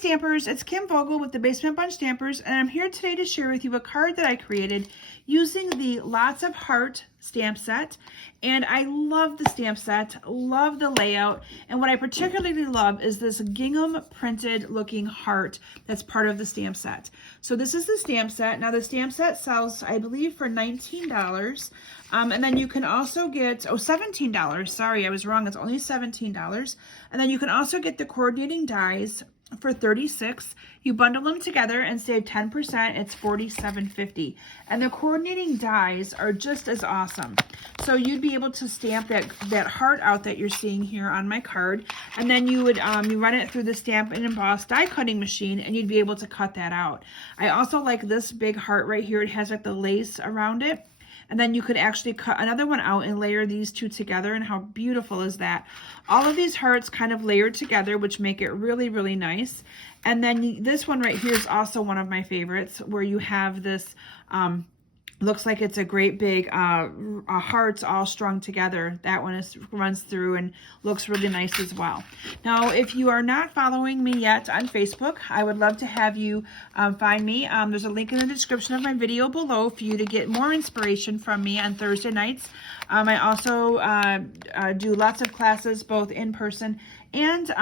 Stampers, it's Kim Vogel with the Basement Bunch Stampers, and I'm here today to share with you a card that I created using the Lots of Heart stamp set. And I love the stamp set, love the layout, and what I particularly love is this gingham printed looking heart that's part of the stamp set. So this is the stamp set. Now the stamp set sells, I believe, for $19. And then you can also get, $17. Sorry, I was wrong. It's only $17. And then you can also get the coordinating dies for $36. You bundle them together and save 10%. It's $47.50. And the coordinating dies are just as awesome. So you'd be able to stamp that heart out that you're seeing here on my card, and then you would you run it through the Stamp and Emboss die cutting machine, and you'd be able to cut that out. I also like this big heart right here. It has like the lace around it. And then you could actually cut another one out and layer these two together, and how beautiful is that? All of these hearts kind of layered together, which make it really, really nice. And then this one right here is also one of my favorites, where you have this, looks like it's a great big hearts all strung together. That one runs through and looks really nice as well. Now, if you are not following me yet on Facebook, I would love to have you find me. There's a link in the description of my video below for you to get more inspiration from me on Thursday nights. I also do lots of classes, both in person and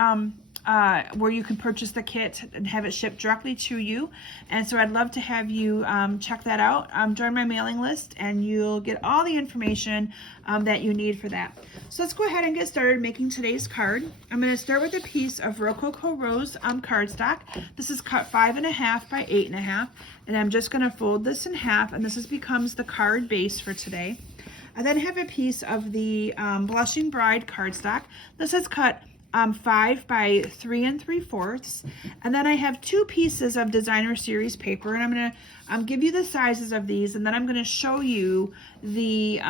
where you can purchase the kit and have it shipped directly to you. And so I'd love to have you check that out. Join my mailing list, and you'll get all the information that you need for that. So let's go ahead and get started making today's card. I'm going to start with a piece of Rococo Rose cardstock. This is cut 5.5 by 8.5, and I'm just going to fold this in half, and this becomes the card base for today. I then have a piece of the Blushing Bride cardstock. This is cut 5 by 3 3/4, and then I have two pieces of Designer Series paper, and I'm going to give you the sizes of these, and then I'm going to show you the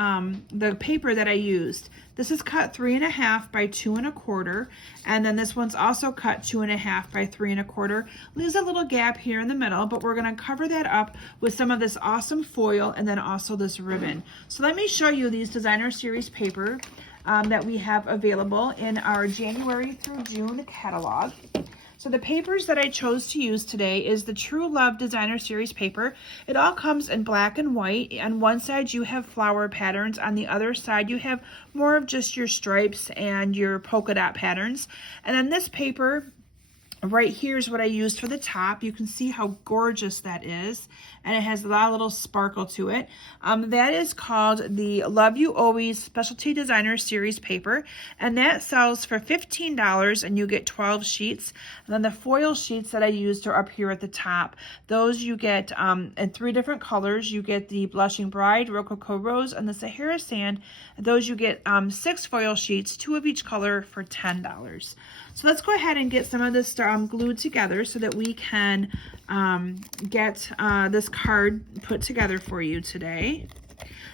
paper that I used. This is cut 3.5 by 2 1/4, and then this one's also cut 2.5 by 3 1/4. Leaves a little gap here in the middle, but we're going to cover that up with some of this awesome foil and then also this ribbon. So let me show you these Designer Series paper that we have available in our January through June catalog. So the papers that I chose to use today is the True Love Designer Series paper. It all comes in black and white. On one side you have flower patterns. On the other side you have more of just your stripes and your polka dot patterns. And then this paper right here is what I used for the top. You can see how gorgeous that is, and it has a lot of little sparkle to it. That is called the Love You Always Specialty Designer Series paper, and that sells for $15, and you get 12 sheets. And then the foil sheets that I used are up here at the top. Those you get in 3 different colors. You get the Blushing Bride, Rococo Rose, and the Sahara Sand. Those you get 6 foil sheets, 2 of each color, for $10. So let's go ahead and get some of this glued together so that we can get this card put together for you today.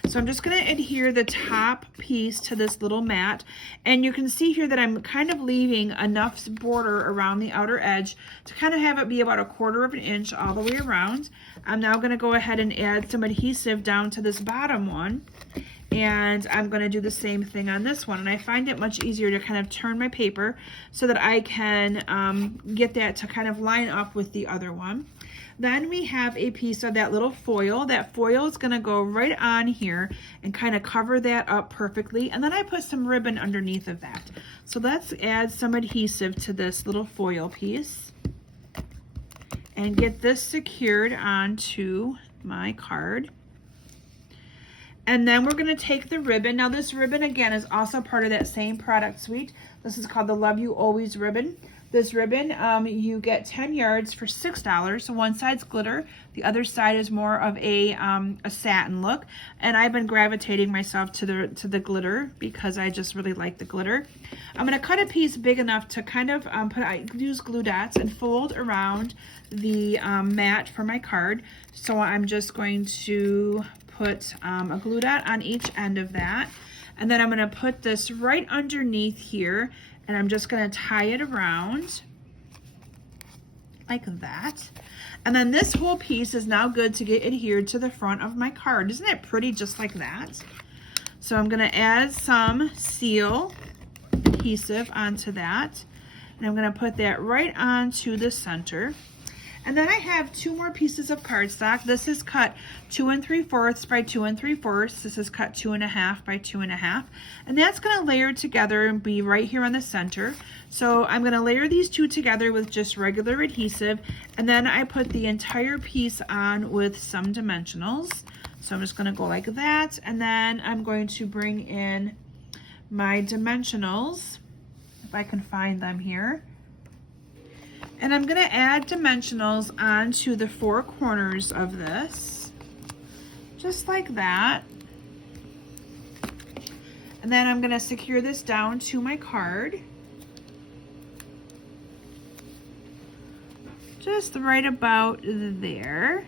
So I'm just going to adhere the top piece to this little mat, and you can see here that I'm kind of leaving enough border around the outer edge to kind of have it be about 1/4 of an inch all the way around. I'm now going to go ahead and add some adhesive down to this bottom one, and I'm going to do the same thing on this one. And I find it much easier to kind of turn my paper so that I can get that to kind of line up with the other one. Then we have a piece of that little foil. That foil is going to go right on here and kind of cover that up perfectly. And then I put some ribbon underneath of that. So let's add some adhesive to this little foil piece and get this secured onto my card. And then we're going to take the ribbon. Now this ribbon again is also part of that same product suite. This is called the Love You Always ribbon. This ribbon, you get 10 yards for $6. So one side's glitter, the other side is more of a satin look. And I've been gravitating myself to the glitter because I just really like the glitter. I'm going to cut a piece big enough to kind of use glue dots and fold around the mat for my card. So I'm just going to put a glue dot on each end of that, and then I'm going to put this right underneath here, and I'm just going to tie it around like that. And then this whole piece is now good to get adhered to the front of my card. Isn't it pretty, just like that? So I'm going to add some seal adhesive onto that, And I'm going to put that right onto the center. And then I have 2 more pieces of cardstock. This is cut 2 3/4 by 2 3/4. This is cut 2 1/2 by 2 1/2. And that's going to layer together and be right here on the center. So I'm going to layer these 2 together with just regular adhesive. And then I put the entire piece on with some dimensionals. So I'm just going to go like that. And then I'm going to bring in my dimensionals, if I can find them here. And I'm going to add dimensionals onto the 4 corners of this, just like that. And then I'm going to secure this down to my card, just right about there.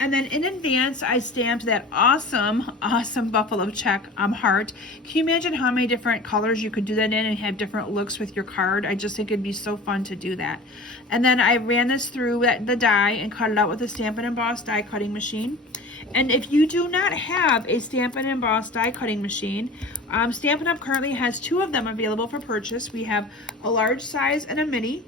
And then in advance, I stamped that awesome buffalo check heart. Can you imagine how many different colors you could do that in and have different looks with your card? I just think it'd be so fun to do that. And then I ran this through the die and cut it out with a Stampin' Emboss die cutting machine. And if you do not have a Stampin' Emboss die cutting machine, Stampin' Up! Currently has 2 of them available for purchase. We have a large size and a mini.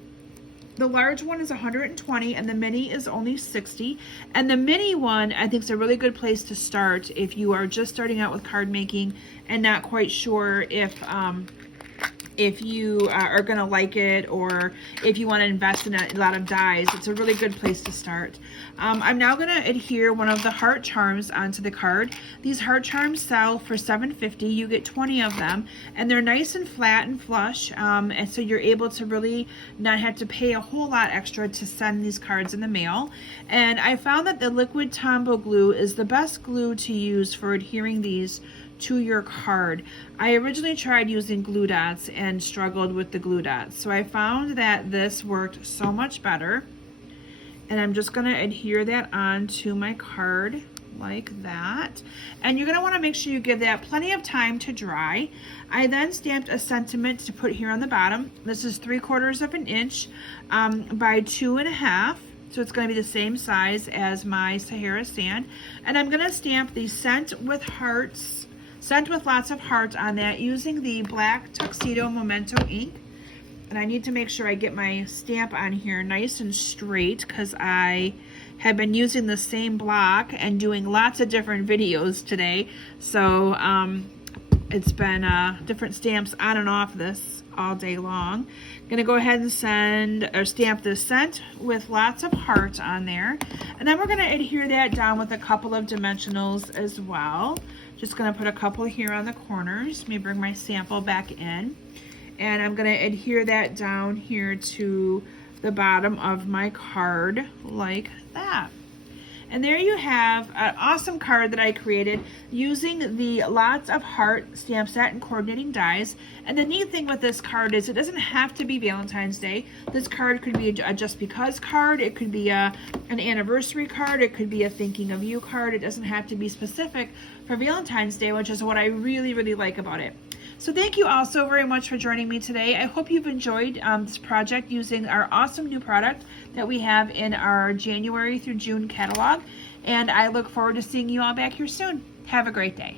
The large one is 120 and the mini is only 60. And the mini one, I think, is a really good place to start if you are just starting out with card making and not quite sure if you are going to like it, or if you want to invest in a lot of dies. It's a really good place to start. I'm now going to adhere one of the heart charms onto the card. These heart charms sell for $7.50. You get 20 of them, and they're nice and flat and flush, and so you're able to really not have to pay a whole lot extra to send these cards in the mail. And I found that the liquid Tombow glue is the best glue to use for adhering these to your card. I originally tried using glue dots and struggled with the glue dots, so I found that this worked so much better. And I'm just going to adhere that onto my card like that. And you're going to want to make sure you give that plenty of time to dry. I then stamped a sentiment to put here on the bottom. This is 3/4 of an inch by 2 1/2. So it's going to be the same size as my Sahara sand. And I'm going to stamp the Scent with Hearts, Scent with lots of hearts on that using the black Tuxedo Memento ink. And I need to make sure I get my stamp on here nice and straight, because I have been using the same block and doing lots of different videos today. So it's been different stamps on and off this all day long. I'm gonna go ahead and stamp the Scent with lots of hearts on there. And then we're gonna adhere that down with a couple of dimensionals as well. Just gonna put a couple here on the corners. Let me bring my sample back in. And I'm gonna adhere that down here to the bottom of my card like that. And there you have an awesome card that I created using the Lots of Heart stamp set and coordinating dies. And the neat thing with this card is it doesn't have to be Valentine's Day. This card could be a Just Because card. It could be an anniversary card. It could be a Thinking of You card. It doesn't have to be specific for Valentine's Day, which is what I really, really like about it. So thank you all so very much for joining me today. I hope you've enjoyed this project using our awesome new product that we have in our January through June catalog. And I look forward to seeing you all back here soon. Have a great day.